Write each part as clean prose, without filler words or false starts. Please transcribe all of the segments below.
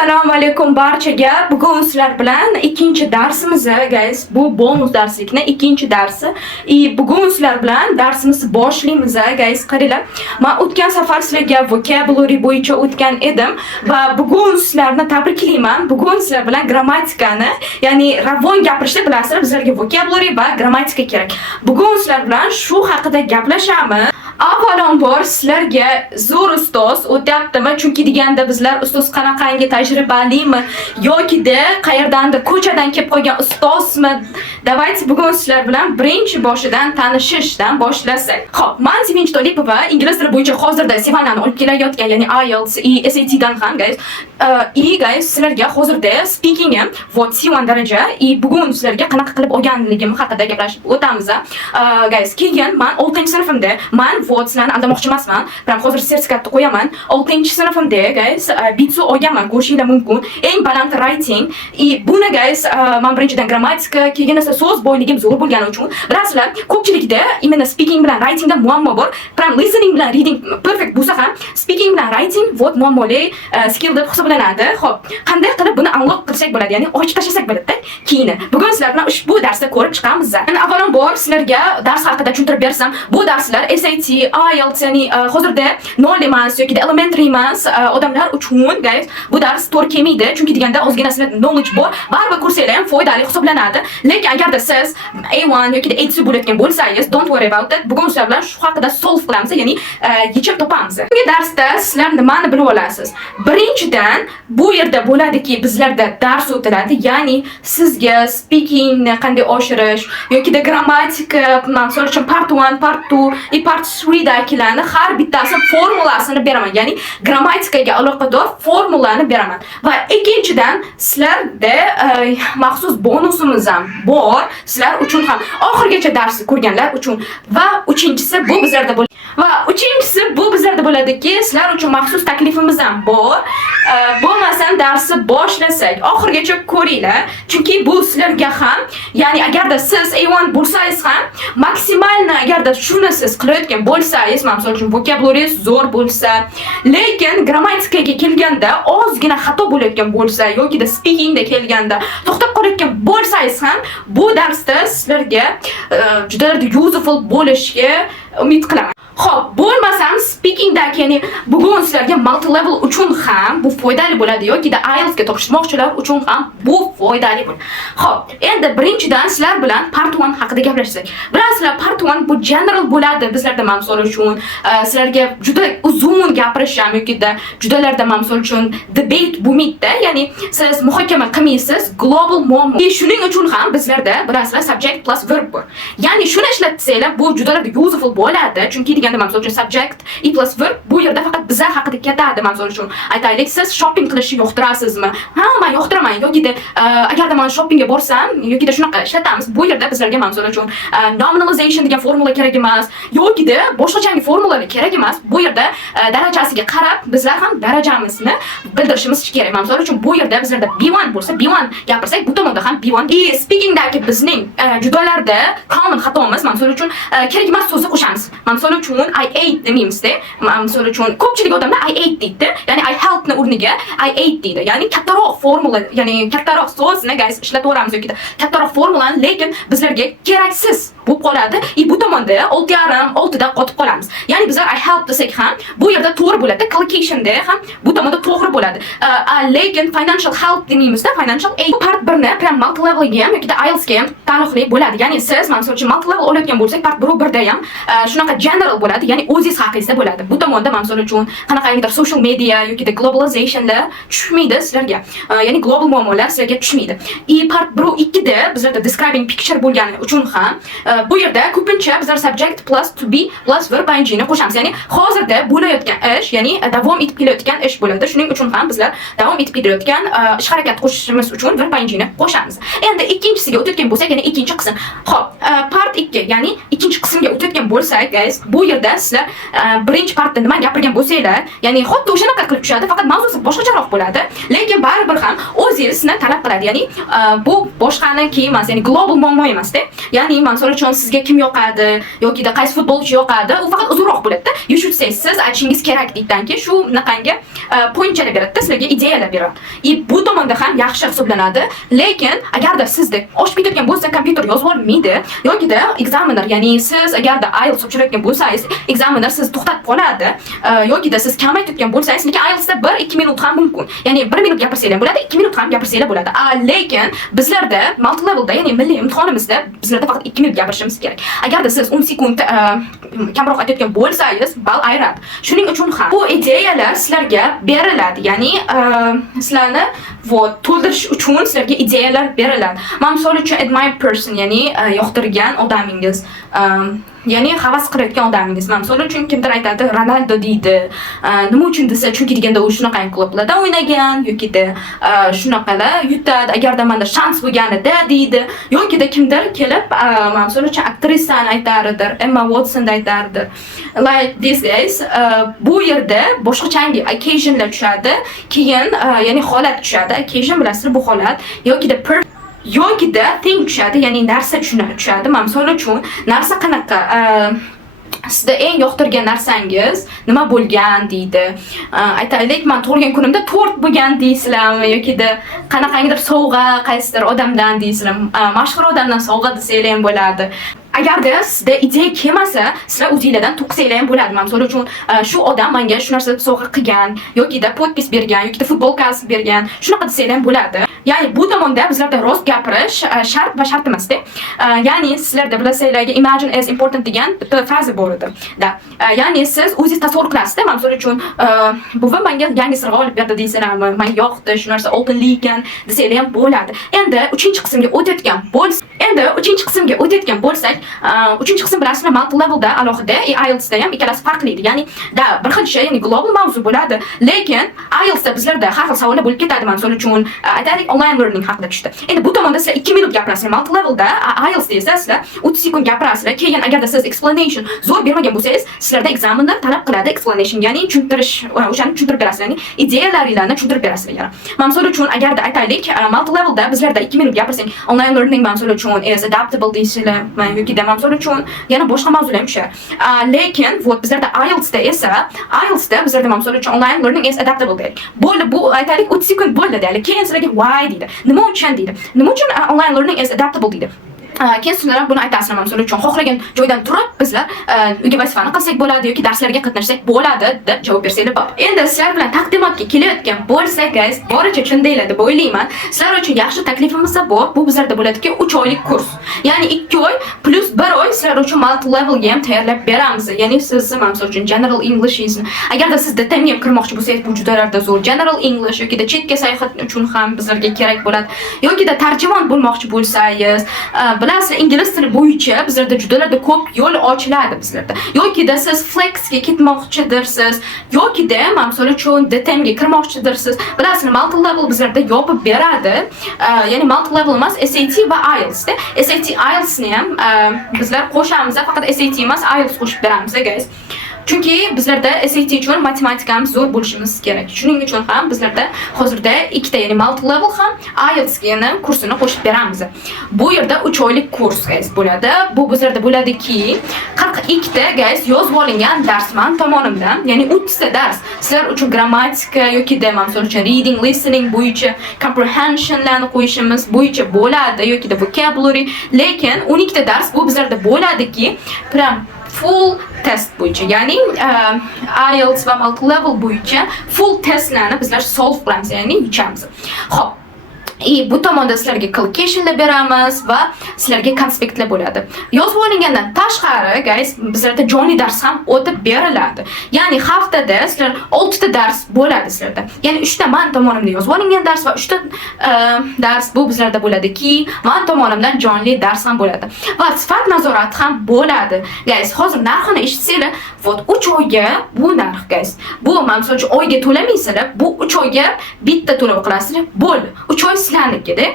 Assalomu alaykum barchaga. Bugun sizlar bilan ikkinchi darsimiz, guys. Bu bonus darslikning ikkinchi darsi. Bugun sizlar bilan darsimizni boshlaymiz, guys. Qaranglar. Men o'tgan safar sizlarga vocabulary bo'yicha o'tgan edim va bugun sizlarni tabriklayman. Bugun sizlar bilan grammatikani, ya'ni ravon gapirishni bilasizlar, bizlarga vocabulary va grammatika kerak. Bugun sizlar bilan shu haqida gaplashamiz. Avvalambor sizlarga zo'r ustoz o'tyaptimi? Chunki deganda bizlar ustoz qanaqangi tajribalimi yoki-da qayerdandir ko'chadan kelib qolgan ustozmi? Давайте bugun sizlar bilan birinchi boshidan tanishishdan boshlasak. Xo'p, men Sevinch Tolipova ingliz tili bo'yicha hozirda Sevanani olib kelayotgan, ya'ni IELTS, SAT dan ham, guys. Guys, sizlarga hozirda speakingim вот C1 daraja. Bugun sizlarga qanaqa qilib olganligim haqida gaplashib o'tamiz. Guys, keyin men 6-sinfimda, men вот sizlarni aldamoqchi emasman. Biram hozir sertifikatni qo'yaman. 6-sinfimda, guys, bitsu olganman, ko'rishinglar mumkin. Eng baland writing. Buni, guys, men birinchidan grammatika, keyin esa so'z boyligim zo'r bo'lgani uchun, bilasizlar, ko'pchilikda imенно speaking bilan writingda muammo bor. Biram listening bilan reading perfect bo'lsa ham, speaking bilan writing вот muammoli skill deb hisoblanadi. Xo'p, qanday qilib buni unlock qilsak bo'ladi, ya'ni ochib tashlasak bo'ladi-da. Keyin bugun sizlar bilan ushbu darsda ko'rib chiqamiz. Avvalambor sizlarga dars haqida tushuntirib bersam, bu darslar SAT, IELTS, ya'ni hozirda 0 emas yoki elementary emas odamlar uchun, guys, bu dars to'g'ri kelmaydi. Chunki deganda ozgina sizlar knowledge bor, baribir kursinglar ham foydali hisoblanadi. Lekin agarda siz A1 yoki A2 bo'layotgan bo'lsangiz, don't worry about it. Bugun sizlar bilan shu haqida solve qilamiz, ya'ni yechim topamiz. Bugungi darsda sizlar nimani bilib olasiz? Birinchidan, bu yerda bo'ladiki, bizlarda dars o'tiladi, ya'ni sizga speakingni qanday oshirish yoki da grammatika, masalan uchun part 1, part 2, part 3 dagilarni har bittasi formulasini beraman, ya'ni grammatikaga aloqador formulani beraman. Va ikkinchidan, sizlarda maxsus bonusimiz ham bor, sizlar uchun ham, oxirgacha darsni ko'rganlar uchun. Va uchinchisi bu bizlarda bo'ladiki, sizlar uchun maxsus taklifimiz ham bor. Bo'lmasam darsni boshlasak, oxirgacha ko'ringlar, chunki bu sizlarga ham, ya'ni agarda siz A1 bo'lsangiz ham, maksimalni agarda shuni siz qilayotgan bo'lsangiz, masalan uchun vocabulary zo'r bo'lsa, lekin grammatikaga kelganda ozgina xato bo'layotgan bo'lsa yoki da speakingda kelganda to'xtab qolayotgan bo'lsangiz ham, bu darsda sizlarga juda useful bo'lishiga umid qilaman. Xo'p, bo'lmasam speakingdagi, ya'ni bugun sizlarga multi level uchun ham bu foydali bo'ladi yoki da IELTS ga topshirmoqchilar uchun ham bu foydali bo'ladi. Xo'p, endi birinchidan sizlar bilan part 1 haqida gaplashsak. Bilasizlar, part 1 bu general bo'ladi bizlarda, misol uchun sizlarga juda uzun gapirish ham yoki da judalarda misol uchun debate bo'lmaydi, ya'ni siz muhokama qilmaysiz, global muammo. Shuning uchun ham bizlarda bilasizlar subject plus verb bor. Ya'ni shuni ishlatsanglar bu juda useful bo'ladi, chunki deganda misol uchun subject plus verb bu yerda faqat bizlar haqida ketadi. Misol uchun aytaylik, siz shopping qilishni yoqtirasizmi? Ha, men yoqtiraman. Yoki-da agarda men shoppingga borsam yoki-da shunaqa ishlatamiz, bu yerda bizlarga misol uchun nominalization degan formula kerak emas, yoki-da boshqachangi formulalar kerak emas. Bu yerda darajasiga qarab bizlar ham darajamizni bildirishimiz kerak. Misol uchun bu yerda bizlarda B1 bo'lsa, B1 gapirsak, bu tomonda ham B1. Speakingdagi bizning judalarda common xatomiz, misol uchun kerak emas so'zni qo'shamiz. Misol uchun I ate demaymiz-da. Misol uchun ko'pchilik odamlar I ate deydi, ya'ni I helped ni o'rniga I ate deydi. Ya'ni kattaroq formula, ya'ni kattaroq so'zni, guys, ishlataveramiz yoki kattaroq formulani, lekin bizlarga keraksiz bo'lib qoladi. Bu tomonda 6.5, 6 da qotib qolamiz. Ya'ni bizlar I helped desak ham bu yerda to'g'ri bo'ladi, collocationda ham bu tomonda to'g'ri bo'ladi. Lekin financial help demaymiz-da, financial aid. Part 1 ni prям multi level ga ham yoki da IELTS ga ham taalluqli bo'ladi. Ya'ni siz misol uchun multi level olayotgan bo'lsak, part 1 da ham shunaqa general bo'ladi, ya'ni o'zingiz haqingizda bo'ladi. Bu tomonda misol uchun qanaqangidir social media yoki da globalizationlar tushmaydi sizlarga. Ya'ni global muammolar sizlarga tushmaydi. Part 1-2 da bizlarda describing picture bo'lgani uchun ham bu yerda ko'pincha bizlar subject plus to be plus verb ing qo'shamiz. Ya'ni hozirda bo'layotgan ish, ya'ni davom etib kelayotgan ish bo'ladi. Shuning uchun ham bizlar davom etib kelayotgan ish harakat qo'shishimiz uchun verb ing qo'shamiz. Endi ikkinchisiga o'tayotgan bo'lsak, ya'ni ikkinchi qism. Xo'p, part 2, ya'ni ikkinchi qismga o'tayotgan bo'lsak, guys, bu yerda sizlar birinchi part haqida nima gapirgan bo'lsanglar, ya'ni xuddi o'shanaqa qilib tushadi, faqat mavzusi boshqacharoq bo'ladi. Lekin baribir ham o'zingizni talab qiladi. Ya'ni bu boshqaniki emas, ya'ni global muammo emas-da. Ya'ni misol uchun sizga kim yoqadi yoki da qaysi futbolchi yoqadi, u faqat uzunroq bo'ladi-da. You should say, siz aytishingiz kerak deydanki, shu naqanga pointchalar beradi, sizlarga ideyalar beradi. Bu tomonda ham yaxshi hisoblanadi. Lekin agarda sizda oshib ketayotgan bo'lsa, kompyuter yozib olmaydi yoki da examiner, ya'ni siz agarda IELTS topshirayotgan bo'lsangiz, examiner sizni to'xtatib qoladi yoki da siz kamaytayotgan bo'lsangiz, lekin IELTSda 1-2 minut ham mumkin. Ya'ni 1 minut gapirsanglar bo'ladi, 2 minut ham gapirsanglar bo'ladi. Lekin bizlarda multi levelda, ya'ni milliy imtihonimizda bizlarda faqat 2 minut gapirishimiz kerak. Agarda siz 10 sekund kamroq aytayotgan bo'lsangiz, bal ayradi. Shuning uchun ham bu ideyalar sizlarga beriladi. Ya'ni sizlarni to'ldirish uchun sizlarga ideyalar beriladi. Men misol uchun admire person, ya'ni yoqtirgan odamingiz, ya'ni havas qilayotgan odamingiz. Misol uchun kimdir aytadi, Ronaldo deydi. Nima uchun desa, chunki deganda u shunaqa klublarda o'ynagan yoki da shunaqalar yutadi. Agarda menda shans bo'lganida deydi. Yoki da kimdir kelib, misol uchun aktrisani aytardir, Emma Watson aytardir. Like this guys, bu yerda boshqachangi occasionlar tushadi, keyin ya'ni holat tushadi. Occasion bilasizlar, bu holat yoki da yoki da thing tushadi, ya'ni narsa tushadi. Misol uchun narsa qanaqa sizda eng yoqtirgan narsangiz nima bo'lgan deydi. Aytaylik, men tug'ilgan kunimda tort bo'lgan deysizlarmi yoki da qanaqangidir sovg'a qaysidir odamdan deysizlarmi, mashhur odamdan sovg'a desanglar ham bo'ladi. Agarda sizda ideya kelmasa, sizlar o'zingizlardan to'qsanglar ham bo'ladi. Misol uchun shu odam menga shu narsa sovg'a qilgan yoki da podpis bergan yoki da futbolkasi bergan, shunaqa desanglar ham bo'ladi. Ya'ni bu tomonda bizlarda rost gapirish shart va shart emas-da. Ya'ni sizlarda bilasizlarga imagine as important degan bitta fraza bor edi. Ya'ni siz o'zingiz tasavvur qilasizda, misol uchun buvim menga yangi sirg'a olib berdi deysizlarmi, menga yoqdi, shu narsa oltinli ekan desanglar ham bo'ladi. Endi 3-qismga o'tayotgan bo'lsak, 3-qism bilasizlar, multi levelda alohida, IELTSda ham ikkalasi farqli. Ya'ni bir xil shay, ya'ni global mavzu bo'ladi. Lekin IELTSda bizlarda har xil savollar bo'lib ketadi. Misol uchun aytaylik, online learning haqida tushdi. Endi bu tomonda sizlar 2 minut gapirasizlar. Multi levelda IELTSda esa sizlar 30 sekund gapirasizlar. Keyin agarda siz explanation zo'r bermagan bo'lsangiz, sizlarda examiner talab qiladi explanation, ya'ni tushuntirish, o'shani tushuntirib berasizlar, ya'ni ideyalaringizni tushuntirib berasizlar. Yana misol uchun agarda aytaylik, multi levelda bizlarda 2 minut gapirsang, online learning misol uchun is adaptable deysizlar yoki da misol uchun yana boshqa mavzular ham tushadi. Lekin bizlarda IELTSda esa, IELTSda bizlarda misol uchun online learning is adaptable deydi. Bu aytaylik 30 sekund bo'ldi deydi. Keyin sizlarga why deydi. Nima uchun deydi. Nima uchun online learning is adaptable deydi. Keyin sizlar buni aytasizlar, misol uchun xohlagan joydan turib bizlar uyga vazifani qilsak bo'ladi yoki darslarga qatnashsak bo'ladi deb javob bersanglar bo'ladi. Endi sizlar bilan taqdimotga kelayotgan bo'lsak, guys, boricha tushundinglar deb o'ylayman. Sizlar uchun yaxshi taklifimiz bor. Bu bizlarda bo'ladiki 3 oylik kurs. Ya'ni 2 oy plus 1 oy sizlar uchun multi levelga ham tayyorlab beramiz. Ya'ni siz misol uchun general English agarda siz detamga kirmoqchi bo'lsangiz, bu juda zo'r. General English yoki da chetga sayohat uchun ham bizlarga kerak bo'ladi. Yoki da tarjimon bo'lmoqchi bo'lsangiz, bilasizlar, ingliz tili bo'yicha bizlarda judalarda ko'p yo'l ochiladi bizlarda. Yoki da siz flexga ketmoqchidirsiz, yoki da misol uchun DTMga kirmoqchidirsiz. Bilasizlar, multi level bizlarda yopib beradi. Ya'ni multi level emas, SAT va IELTS da. SAT IELTS ni ham bizlar qo'shamiz, faqat SAT emas, IELTS qo'shib beramiz, guys. Chunki bizlarda SAT uchun matematikamiz zo'r bo'lishimiz kerak. Shuning uchun ham bizlarda hozirda ikkita, ya'ni multi level ham IELTS kursini qo'shib beramiz. Bu yerda 3 oylik kurs, guys, bo'ladi. Bu bizlarda bo'ladiki 42 ta, guys, yozib olingan darsman tomonimdan, ya'ni 30 ta dars. Sizlar uchun grammatika yoki da misol uchun reading, listening bo'yicha comprehensionlarni qo'yishimiz bo'yicha bo'ladi yoki da vocabulary. Lekin 12 ta dars bu bizlarda bo'ladiki, prям full test bo'yicha, ya'ni IELTS va multi level bo'yicha full testlarni bizlar solve qilamiz, ya'ni yechamiz. Xo'p, bu tomonda sizlarga collocationlar beramiz va sizlarga konspektlar bo'ladi. Yozib olingandan tashqari, guys, bizlarda jonli dars ham o'tib beriladi. Ya'ni haftada sizlar 6 ta dars bo'ladi sizlarda. Ya'ni 3 ta men tomonimdan yozib olingan dars va 3 ta dars bu bizlarda bo'ladiki, men tomonimdan jonli dars ham bo'ladi. Va sifat nazorati ham bo'ladi. Guys, hozir narxini eshitsanglar, Вот 3 oyga bu narx guys. Bu misol uchun oyga to'lamaysizlar, bu 3 oyga bitta to'lab qilasizlar. Bo'ldi. 3 oy sizlarnikida.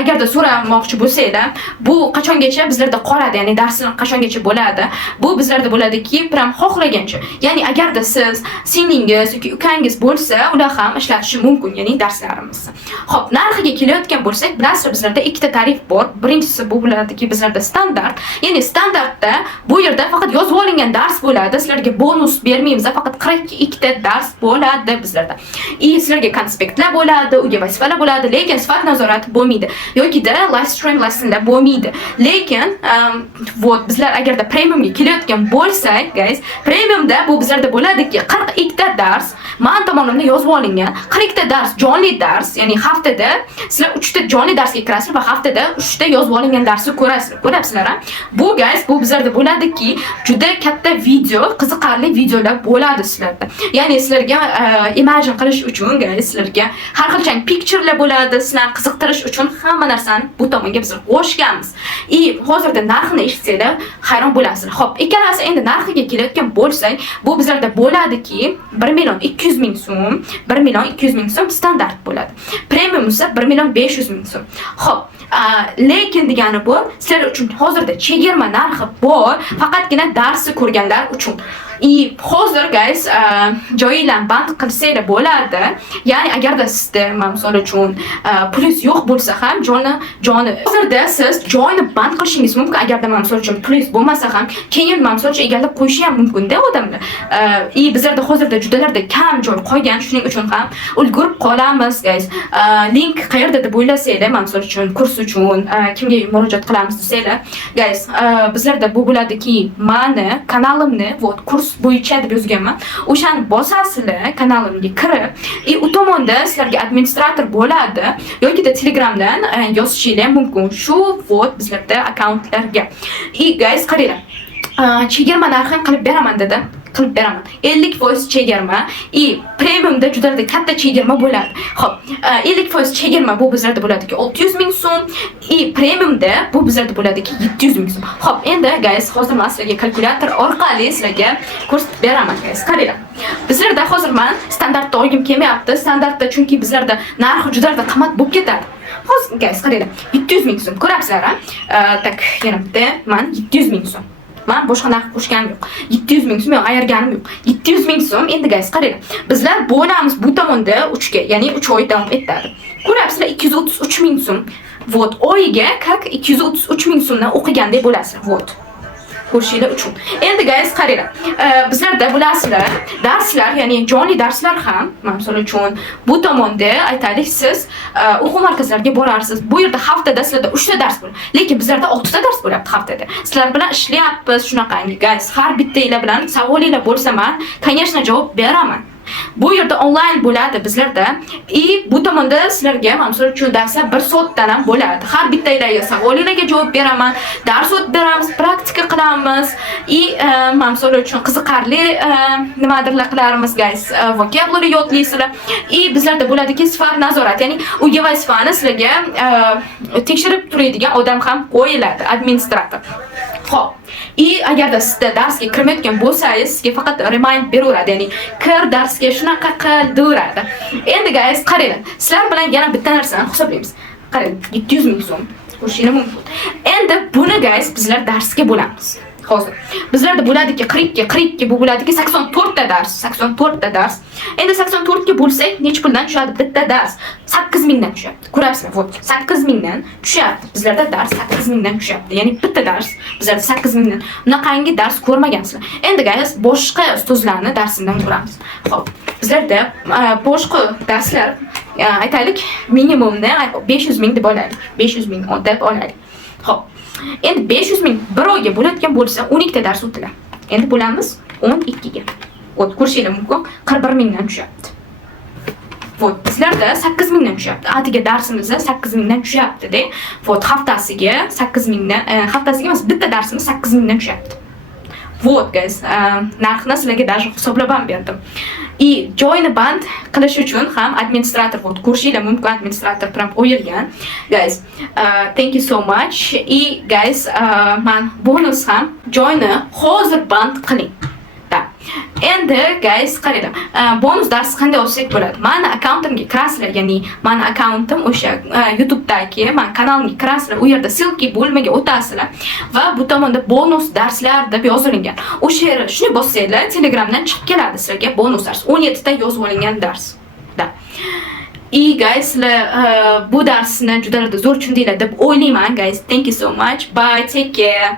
Agarda so'ramoqchi bo'lsanglar, bu qachongacha bizlarda qoladi, ya'ni darslar qachongacha bo'ladi? Bu bizlarda bo'ladiki, pram xohlagancha. Ya'ni agarda siz singlingiz yoki ukangiz bo'lsa, ular ham ishlatishi mumkin, ya'ni darslarimizni. Xo'p, narxiga kelayotgan bo'lsak, bilasizlar bizlarda ikkita tarif bor. Birinchisi bu bo'ladiki, bizlarda standart. Ya'ni standartda bu yerda faqat yozib olingan dars bo'ladi. Sizlarga bonus bermaymiz, faqat 42 ta dars bo'ladi bizlarda. Sizlarga konspektlar bo'ladi, uyga vazifalar bo'ladi, lekin sifat nazorati bo'lmaydi. Yoki-da live stream lessonlar bo'lmaydi. Lekin вот bizlar agarda premiumga kelayotgan bo'lsak, guys, premiumda bu bizlarda bo'ladiki 42 ta dars men tomonidan yozib olingan. 42 ta dars jonli dars, ya'ni haftada sizlar 3 ta jonli darsga kirasizlar va haftada 3 ta yozib olingan darsni ko'rasizlar. Ko'ryapsizlar? Bu guys, bu bizlarda bo'ladiki juda katta video, qiziqarli videolar bo'ladi sizlarda. Ya'ni sizlarga imagine qilish uchun guys, sizlarga har xil picturelar bo'ladi, sizlarni qiziqtirish uchun hamma narsani bu tomonga biz qo'shganmiz. Hozirda narxini eshitsanglar hayron bo'lasizlar. Xo'p, ikkalasi endi narxiga kelayotgan bo'lsak, bu bizlarda bo'ladiki 1.200.000 so'm, 1.200.000 so'm standart bo'ladi. Premium esa 1.500.000 so'm. Xo'p, lekin degani bu sizlar uchun hozirda chegirma narxi bor, faqatgina darsni ko'rganlar uchun. Hozir guys, joyinglarni band qilsanglar bo'ladi. Ya'ni agarda sizda misol uchun plyus yo'q bo'lsa ham joni hozirda siz joyni band qilishingiz mumkin. Agarda misol uchun plyus bo'lmasa ham keyin misol uchun egallab qo'yishi ham mumkin-da odamlar. Bizlarda hozirda judalarda kam joy qolgan, shuning uchun ham ulgurib qolamiz guys. Link qayerda deb o'ylasanglar, misol uchun kurs uchun kimga murojaat qilamiz desanglar, guys, bizlarda bu bo'ladiki, meni kanalimni вот kurs bo'yicha deb yozganman. O'shani bosasizlar, kanalimga kirib, u tomonda sizlarga administrator bo'ladi yoki-da Telegramdan yozishingiz mumkin. Shu вот bizlarda akkauntlarga. Guys, qaranglar. Chegirma narxini qilib beraman dedim. Qilib beraman. 50% chegirma. Premiumda juda katta chegirma bo'ladi. Xo'p, 50% chegirma bu bizlarda bo'ladiki 600.000 so'm, premiumda bu bizlarda bo'ladiki 700.000 so'm. Xo'p, endi guys, hozir men sizlarga kalkulyator orqali sizlarga ko'rsatib beraman guys. Qaranglar. Bizlarda hozir men standartda olgim kelmayapti. Standartda chunki bizlarda narxi juda qimmat bo'lib ketadi. Hozir guys, qaranglar. 700.000 so'm. Ko'rapsizlar-a? Tak, yana bitta men 700.000 so'm. Men boshqa narx qo'shganim yo'q. 700.000 so'm ayirganim yo'q. 700.000 so'm. Endi guys, qaranglar. Bizlar bo'lamiz bu tomonda 3 ga, ya'ni 3 oy davom etadi. Ko'ryapsizlar, 233.000 so'm. Вот, oyiga как 233.000 so'mdan o'qigandek bo'lasizlar. Вот. Ko'rishinglar uchun. Endi guys, qaranglar. Bizlarda bilasizlar, darslar, ya'ni jonli darslar ham, misol uchun bu tomonda aytaylik, siz o'quv markazlariga borarsiz. Bu yerda haftada sizlarda 3 ta dars bo'ladi. Lekin bizlarda 6 ta dars bo'ladi haftada. Sizlar bilan ishlayapmiz shunaqangi guys. Har bittanglar bilan savolinglar bo'lsa, men, конечно, javob beraman. Bu yerda onlayn bo'ladi bizlarda. Bu tomonda sizlarga misol uchun darslar 1 soatdan ham bo'ladi. Har bittanglarga savollarga javob beraman. Dars o'tib beramiz, praktika qilamiz. Misol uchun qiziqarli nimadirlar qilarmiz guys. Vocabulary yodlaysizlar. Bizlarda bo'ladiki sifat nazorati, ya'ni uyga vazifani sizlarga tekshirib turadigan odam ham qo'yiladi, administrator. Xo'p. Agarda sizda darsga kirmayotgan bo'lsangiz, sizga faqat remind beraveradi, ya'ni kir darsga shunaqa qil deyveradi. Endi guys, qaranglar. Sizlar bilan yana bitta narsani hisoblaymiz. Qarang, 700.000 so'm qo'shishim mumkin. Endi buni guys bizlar darsga bo'lamiz. Hozir bizlarda bo'ladiki 42 bu bo'ladiki 84 ta dars, 84 ta dars. Endi 84 ga bo'lsak, nech puldan tushadi bitta dars? 8.000 dan tushadi. Ko'rasizlar, вот 8.000 dan tushadi. Bizlarda dars 8.000 dan tushadi. Ya'ni bitta dars bizlarda 8.000 dan. Bunaqangi dars ko'rmagansizlar. Endi guys, boshqa ustozlarni darsidan ko'ramiz. Xo'p, bizlarda boshqa darslar aytaylik minimumni 500.000 deb olaylik. 500.000 deb olaylik. Xo'p. Endi 500.000 bir oyga bo'ladigan bo'lsa 12 ta dars o'tiladi. Endi bo'lamiz 12 ga. O't ko'rishinglar mumkin, 41.000 dan tushyapti. Вот, bizlarda 8.000 dan tushyapti. Atiga darsimizda 8.000 dan tushyapti-da. Вот, haftasiga 8.000 dan, haftasiga emas, bitta darsimiz 8.000 dan tushyapti. Вот, guys, narxni sizlarga даже hisoblab ham berdim. Joyni band qilish uchun ham administrator ko'rishinglar mumkin, administrator bilan o'yilgan. Guys, thank you so much. Guys, men bonus ham joyni hozir band qiling. Endi guys qaranglar, bonus dars qanday olsak bo'ladi? Mani akkauntimga kirasizlar, ya'ni mani akkauntim o'sha YouTube'dagi men kanalimga kirasizlar, u yerda silka bo'lmaga o'tasizlar va bu tomonda bonus darslar deb yozilgan. O'sha yerga shuni bossanglar, Telegramdan chiqib keladi sizlarga bonus dars. 17 ta yozib olingan dars. Guys, bu darsni juda zo'r tushundinglar deb o'ylayman guys. Thank you so much. Bye, take care.